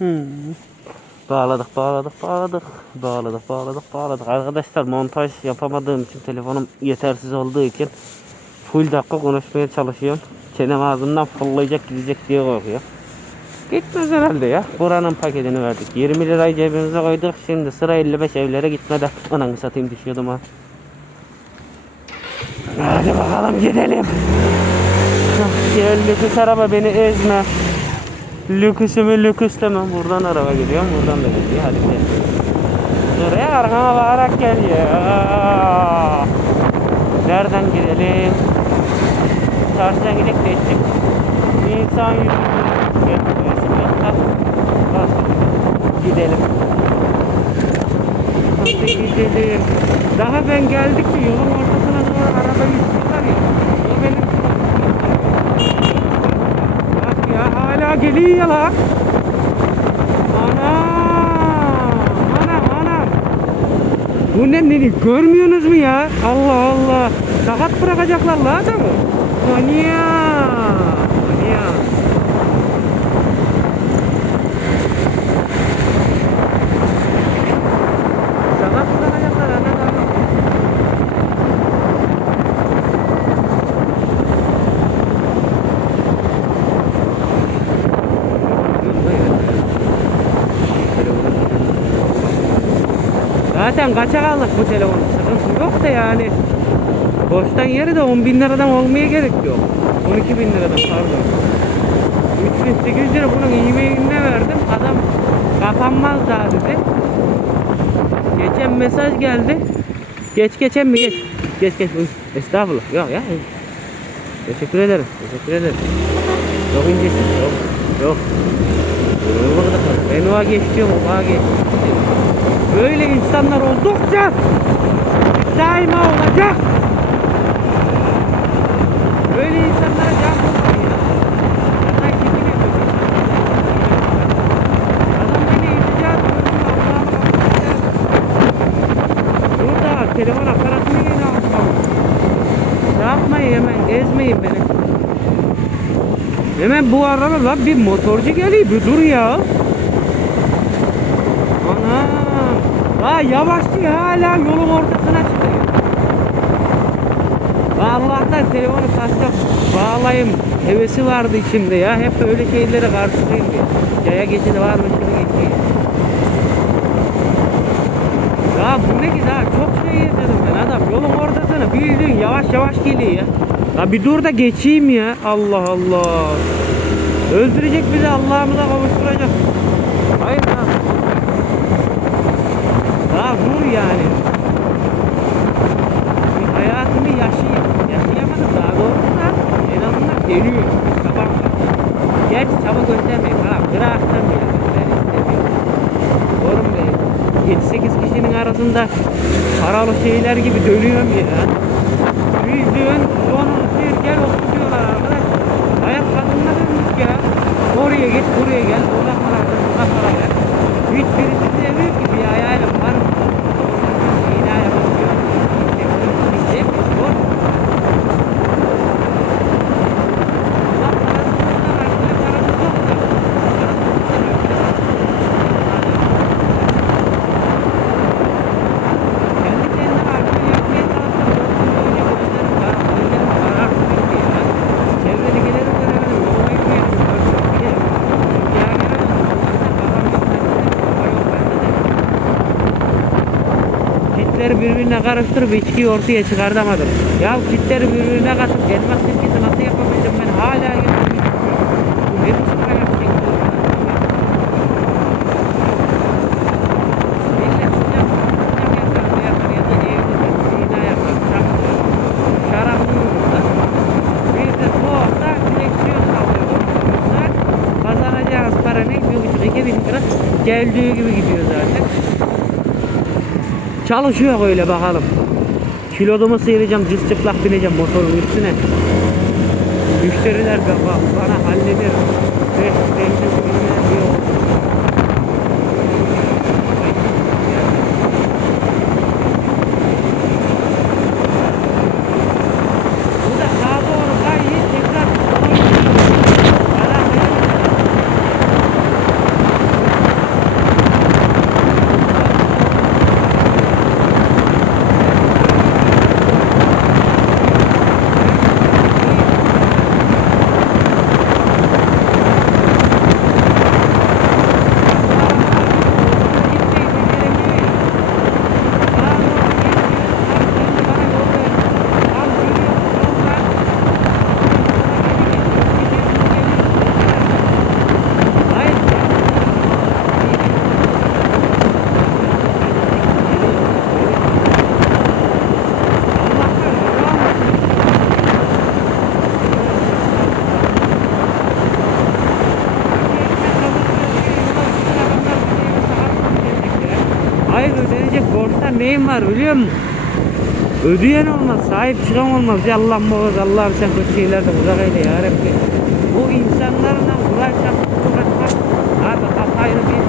Hmm. Bağladık, bağladık, bağladık. Bağladık, bağladık, bağladık. Arkadaşlar montaj yapamadığım için telefonum yetersiz olduğu için full dakika konuşmaya çalışıyorum. Çenem ağzımdan fırlayacak gidecek diye korkuyor. Gitmez herhalde ya. Buranın paketini verdik. 20 lirayı cebimize koyduk. Şimdi sıra 55 evlere gitmede. Ananı satayım düşüyordum ha. Hadi bakalım gidelim. Hah, Gel lüküs araba beni ezme. Lüküsümü lüküs demem. Buradan araba geliyor. Buradan da geliyor. Hadi gidelim. Buraya arkama bakarak gel ya. Nereden gidelim? Çarşıdan gidelim de ettik. İnsan. Gel. Bas. Gidelim. Hadi gidelim. Daha ben geldikçe yolun ortasına doğru araba yüzüyorlar ya. O benim ya hala geliyor. Ana! Ana ana! Bu ne ne görmüyorsunuz mu ya? Allah Allah! Sakat bırakacaklar la adamı. Manya! Sakat bırakacaklar ana adamı. Zaten kaça aldık bu telefonu? Sıkıntı yok da yani. Boştan yeri de 10 bin liradan olmaya gerek yok. 12 bin liradan pardon. 3800 lira bunun e-mailine verdim. Adam kapanmaz daha dedi. Geçen mesaj geldi. Geç geçen mi geç? Geç geç. Estağfurullah. Yok ya. Teşekkür ederim. Teşekkür ederim. Yok incesi. Yok. Yok. Ben oğa geç diyorum. Oğa geç. Böyle insanlar oldukça daima olacak. Böyle insanlara Burada telefon aparatını yine almam. Yapmayın hemen ezmeyin beni. Hemen bu araba lan bir motorcu geliyor bir dur ya. Ana. Ha yavaşçı hala yolun ortasına çıkıyor. Allah'tan telefonu kaçta bağlayayım hevesi vardı içimde ya. Hep öyle şeylere karşıyım ya. Yaya geçidi var mı şunu. Ya bu ne ki daha çok şey yaşadım ben adam. Yolun ortasına bildiğin yavaş yavaş geliyor ya. Ya bir dur da geçeyim ya. Allah Allah. Öldürecek bizi Allah'ımıza kavuşturacak. Hayır ya. Daha vur yani. Bir hayatımı yaşayayım. Yaşayamadım daha doğrusu da en azından geliyor. Var. Gerçi çaba göstermeyin. Ha, bıraktım ya. Ben istemiyorum. Oğlum be. 7-8 arasında paralı şeyler gibi dönüyorum ya. Bildiğin sonu bir gel otur diyorlar arkadaş. Hayat kadınla dönmüş ya. Oraya git buraya gel. Orada para ver. Burada para ver. Hiçbirisi demiyor ki bir ayağıyla var? Yine yapıyor. İşte bu. Allah parasını da var. Ne parası çok da. Kendi kendine harcını yapmaya çalışıyor. Çevredekilerin göremedim. Yoluna yürüyelim. Ya Kitleri birbirine karıştırıp içkiyi ortaya çıkartamadım. Ya kitleri birbirine katıp elmas sirkesi nasıl yapabildim ben hala yapamıyorum. Bu ne Çalışıyor öyle bakalım. Kilodumu sıyıracağım, cız çıplak bineceğim motorun üstüne. Müşteriler ba- ba- bana halleder. Beş, beş, bilmem bir oldu. Bu da sağa doğru kayıyor, tekrar sola gidiyor. Ara verin. Hayır ödenecek borçlar neyim var biliyor musun? Ödeyen olmaz, sahip çıkan olmaz. Ya Allah'ım boğaz, Allah'ım sen kötü şeylerden uzak eyle ya. Bu insanlarla uğraşacak, uğraşmak. Abi kafayı bir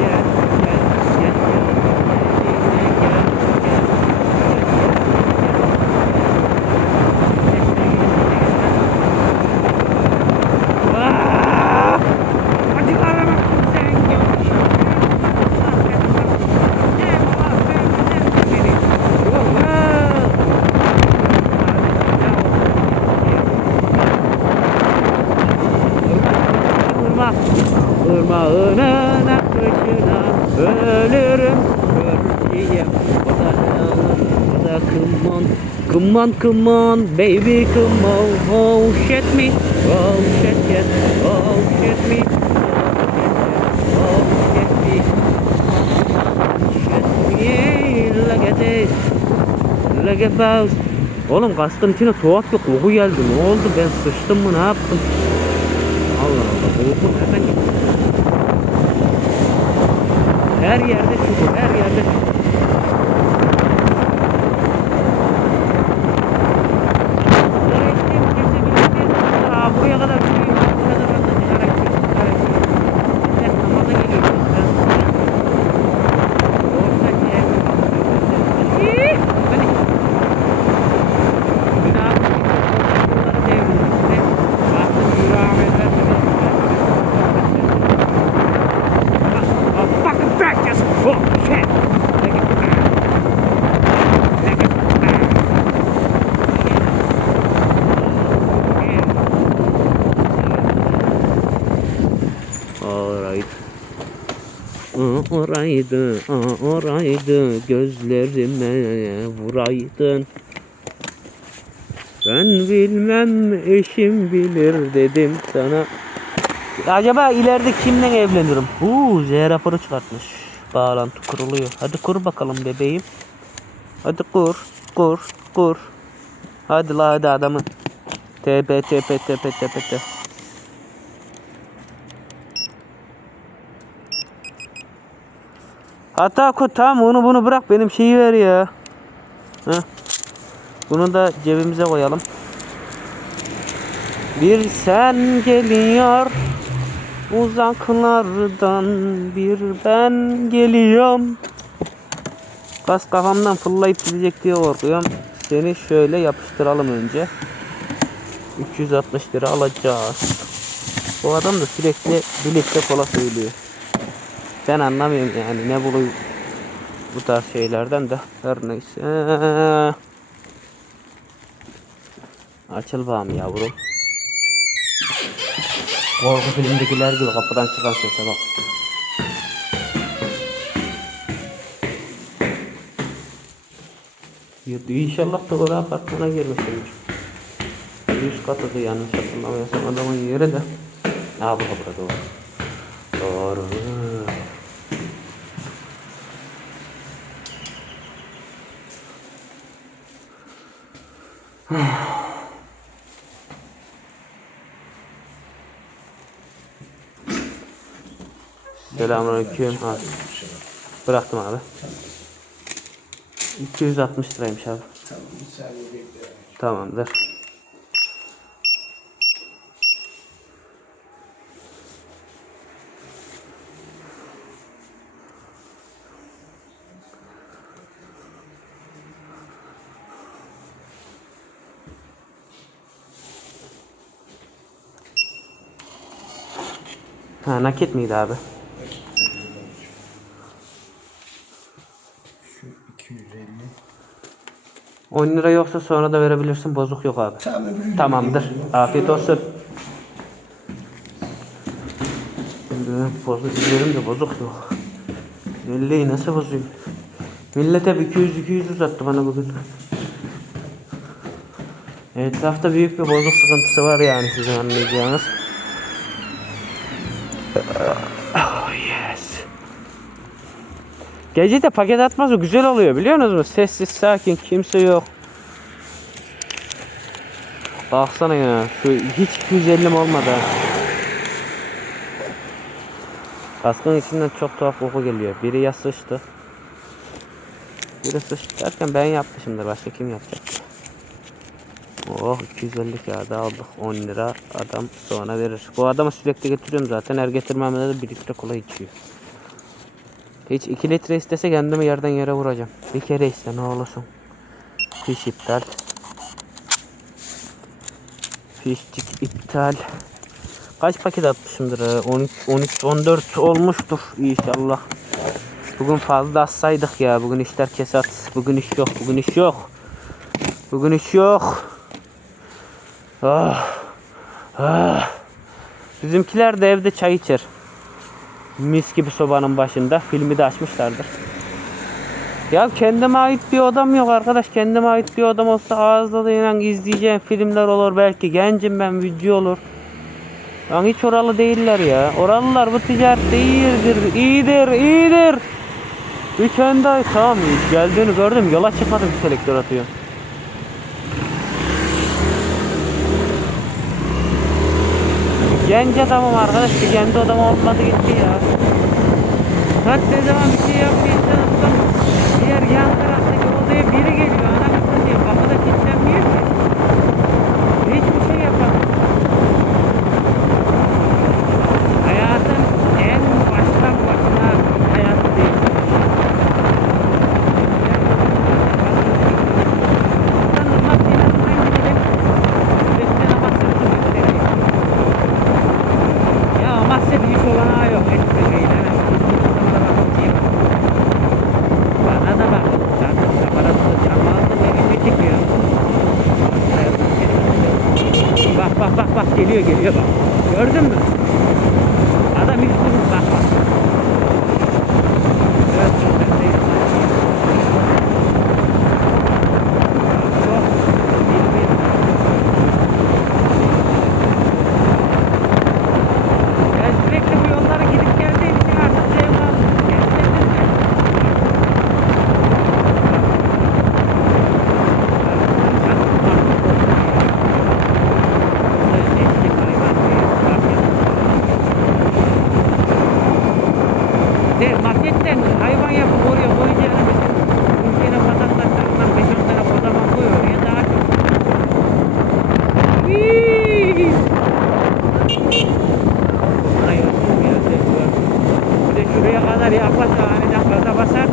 Gel, gel, gel, Ah! Acılara bak sen Irmak, ırmağının akışına ölürüm ölçeyim. O da come on, come on, come on, baby, come on, oh shit me, oh shit, shit, oh shit me, oh shit me, shit me, look at this, look at those. Oğlum kaskın içine tuhaf bir koku geldi. Ne oldu? Ben sıçtım mı? Ne yaptım? Allah Allah. Koku nereden gitti? Her yerde çukur. Her yerde çukur. Sigara içtiğim kimse bilmediği zaman Aa, buraya kadar yürüyeyim. Buraya kadar da sigara içiyorum. Sigara içiyorum. Ben namaza geliyorum. Ben Orta ciğer. İyi. Hadi. Bir daha bunları devrilmişti. Baktım yürü Ahmet'e. Oh, fucking practice! Oh, shit! Take it back. Take it back. Alright. Aa, Oraydı, aa, oraydı, gözlerime vuraydın. Ben bilmem, eşim bilir dedim sana. Acaba ileride kimle evlenirim? Uuu Z raporu çıkartmış. Bağlantı kuruluyor. Hadi kur bakalım bebeğim. Hadi kur, kur, kur. Hadi la hadi adamı. TP TP TP TP TP. Hatta ko tamam onu bunu bırak benim şeyi ver ya. Heh. Bunu da cebimize koyalım. Bir sen geliyor uzaklardan bir ben geliyorum. Kas kafamdan fırlayıp gidecek diye korkuyorum. Seni şöyle yapıştıralım önce. 360 lira alacağız. Bu adam da sürekli birlikte kola söylüyor. Ben anlamıyorum yani ne buluyor bu tarz şeylerden de her neyse. Açıl bağım yavrum. Korku filmdekiler gibi kapıdan çıkan sese bak. Ya, İnşallah doğru apartmana girmişimdir. Üst katıdı yanlış hatırlamıyorsam adamın yeri de. Ha bu kapıda doğru. Doğru. Selamünaleyküm abi. Bıraktım abi. 260 liraymış abi. Tamamdır. Ha nakit miydi abi? Şu 250. 10 lira yoksa sonra da verebilirsin. Bozuk yok abi. Tamam. Tamamdır. Afiyet olsun. Bozuk izlerim de bozuk yok. Milliyi nasıl bozayım? Millet hep 200-200 uzattı bana bugün. Etrafta büyük bir bozuk sıkıntısı var yani sizin anlayacağınız. Gece de paket atması güzel oluyor biliyor musunuz? Sessiz sakin kimse yok. Baksana ya şu hiç 250 olmadı. Kaskın içinden çok tuhaf koku geliyor. Biri ya sıçtı. Biri sıçtı derken ben yapmışımdır. Başka kim yapacak? Oh 250 kağıdı aldık. 10 lira adam sonra verir. Bu adamı sürekli getiriyorum zaten. Her getirmemde de 1 litre kola içiyor. Hiç 2 litre istese kendimi yerden yere vuracağım. Bir kere iste ne olursun. Fiş iptal. Fiştik iptal. Kaç paket atmışımdır? ha? 13, 13, 14 olmuştur inşallah. Bugün fazla atsaydık ya. Bugün işler kesat. Bugün iş yok. Bugün iş yok. Bugün iş yok. Ah. Ah. Bizimkiler de evde çay içer. Mis gibi sobanın başında. Filmi de açmışlardır. Ya kendime ait bir odam yok arkadaş. Kendime ait bir odam olsa ağızla da inan izleyeceğim filmler olur belki. Gencim ben video olur. Lan hiç oralı değiller ya. Oralılar bu ticarette iyidir, iyidir, iyidir. Bir kendi ay tamam geldiğini gördüm. Yola çıkmadım selektör atıyor. Genç adamım arkadaş. Bir kendi odam olmadı gitti ya. Kaç ne zaman bir şey yapmayınca adam diğer yan taraftaki odaya biri geliyor. Anam diye kapıda kilitlenmiyor ki. Hiçbir şey yapamıyor. Hayatın en baştan başına hayatı değil. Buradan Irmak Denizli'den gidelim. Üstten Amasya'mızı göstereyim. Ya Amasya bir iş olanağı yok. Hiçbir şey eğlenemez. Bana da bak. Zaten kamerasını çamaldım elimi çekiyor. Bak bak bak bak geliyor. Gördün mü? Adam hiç durmuş bak bak. Evet, çok güzel. Çok bilmiyorum. Ben sürekli bu yollara gidip geldiğim için artık zevk aldım. Gerçekten de. De marketten hayvan yapıp oraya koyacağına mesela ülkenin vatandaşlarından 5-10 tane kocaman koy oraya daha çok. Iiii! Ay Allah'ım ya sen bu- Bir de şuraya kadar yaklaşsa aniden gaza basar.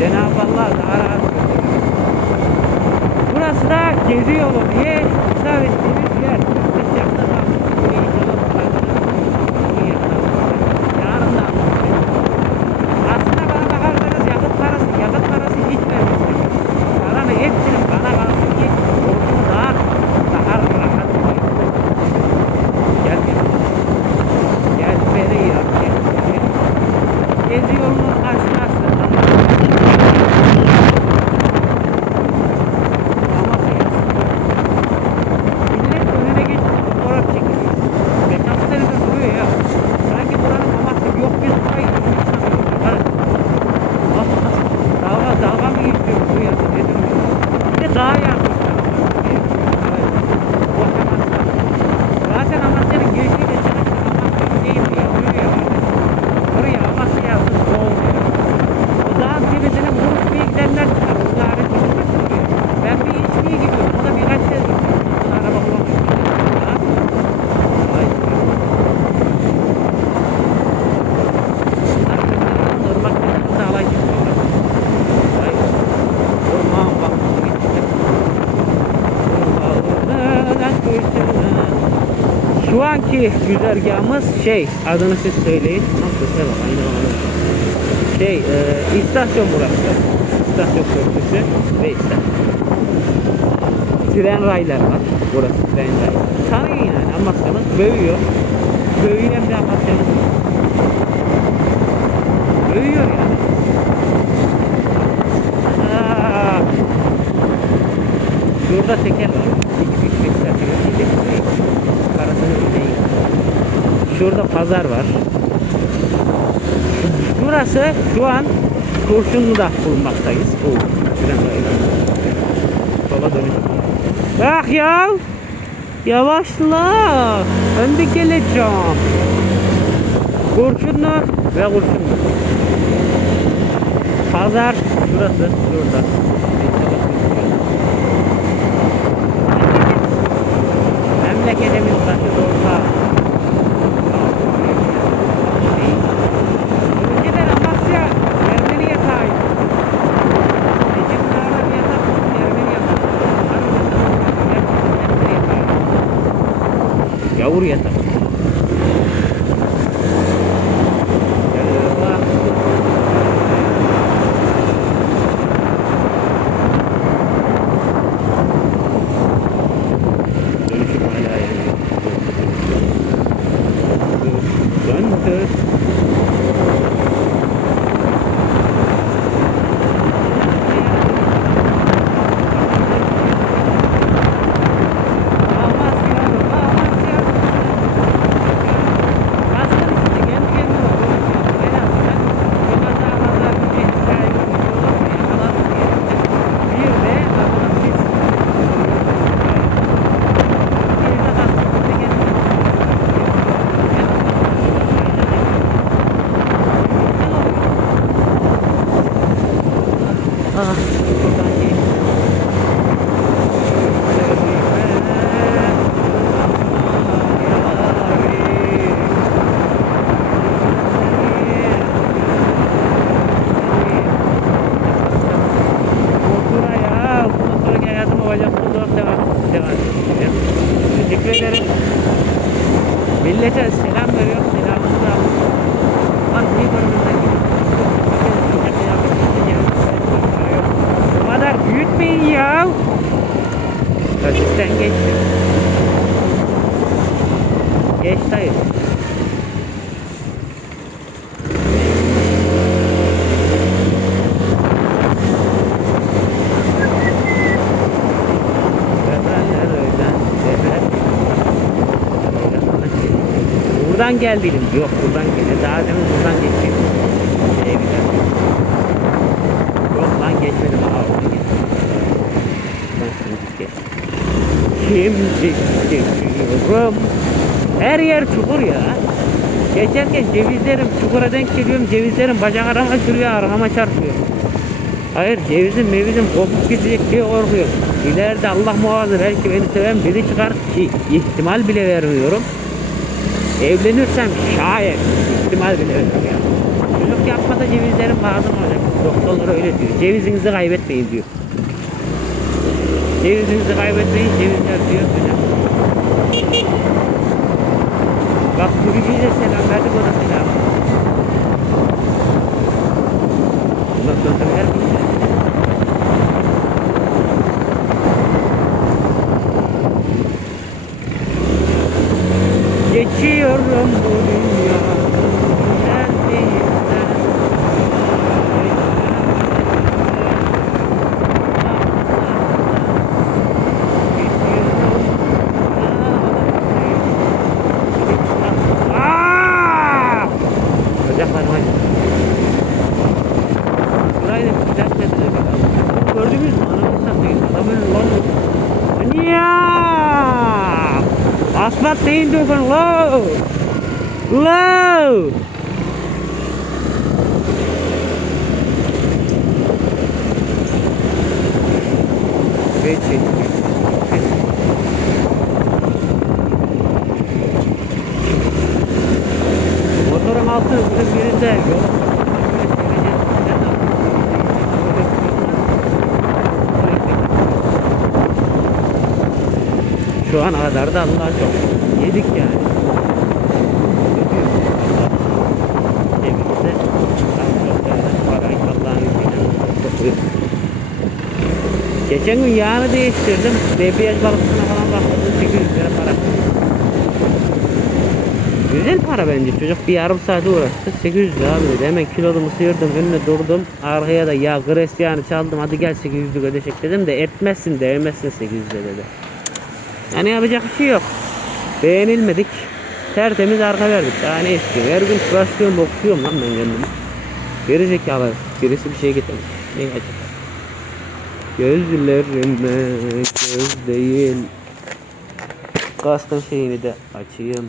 Cenab-ı Allah daha rahat. Burası da gezi yolu diye hitap ettiğimiz yer. Şu anki güzergahımız şey adını siz söyleyin. Nasıl sebep aynı zamanda. Şey e, istasyon burası. İstasyon köprüsü ve istasyon. Tren rayları var. Burası tren rayları. Tanıyor yani anlatsanız bövüyor. Bövüyor hem de anlatsanız. Bövüyor yani. Aa, şurada teker var. 2 3 5 4 5 7 8 arasınız değil. Şurada pazar var. Burası şu an Kurşunlu'da bulunmaktayız. Oo, Sola dönüş. Bak ya. Yavaşla. Önde geleceğim. Kurşunlu ve Kurşunlu. Pazar şurası şurada. ಅವ್ರು ಎತ್ತ selam veriyorum. Selamınızı alın. Lan niye bölümünden Bu kadar büyütmeyin ya. Asistan geçti. Geç dayı. Buradan geldiydim. Yok buradan geldi. Daha demin buradan geçtim. Şeye. Yok lan geçmedim. Aa oradan geçtim. Ben şimdi geçtim. Şimdi geçiyorum. Her yer çukur ya. Geçerken cevizlerim çukura denk geliyorum. Cevizlerim bacak arama sürüyor, arkama çarpıyor. Hayır cevizim mevizim kopuk gidecek diye korkuyorum. İleride Allah muhafaza belki beni seven biri çıkar ki ihtimal bile vermiyorum. Evlenirsem şayet ihtimal bile vermiyorum. Çocuk yapmada cevizlerim lazım olacak. Doktorlar öyle diyor. Cevizinizi kaybetmeyin diyor. Cevizinizi kaybetmeyin cevizler diyor. Güzel. Bak Kulübü'ye de selam verdik o da selam. Bundan sonra her gün Geçiyorum bu dünyanın güzelliğinden. Aaaa! Bacaklarım acıdı. Şurayı da bir düzeltmediler bakalım. Gördünüz mü? Ananı satayım. Adamın lan. Ya! Asfalt değil dokun. Low! Low! Geç geç geç. geç. Motorun altı bunun birinde yol. Şu an kadar da Allah çok. Yedik yani. Cebimizde Allah'ın izniyle. Geçen gün yağını değiştirdim. DPS balıkçısına falan baktım. 800 lira para. Güzel para bence. Çocuk bir yarım saat uğraştı. 800 lira abi dedi. Hemen kilolumu sıyırdım. Önüne durdum. Arkaya da ya Hristiyan'ı çaldım. Hadi gel 800'lük ödeşek dedim de etmezsin değmezsin 800 lira dedi. Yani yapacak bir şey yok. Beğenilmedik. Tertemiz arka verdik. Daha ne istiyorum? Her gün tıraşlıyorum, okuyorum lan ben kendimi. Geri zekalı. Birisi bir şey getirmiş. Ne acaba? Gözlerime göz değil. Kaskın şeyini de açayım.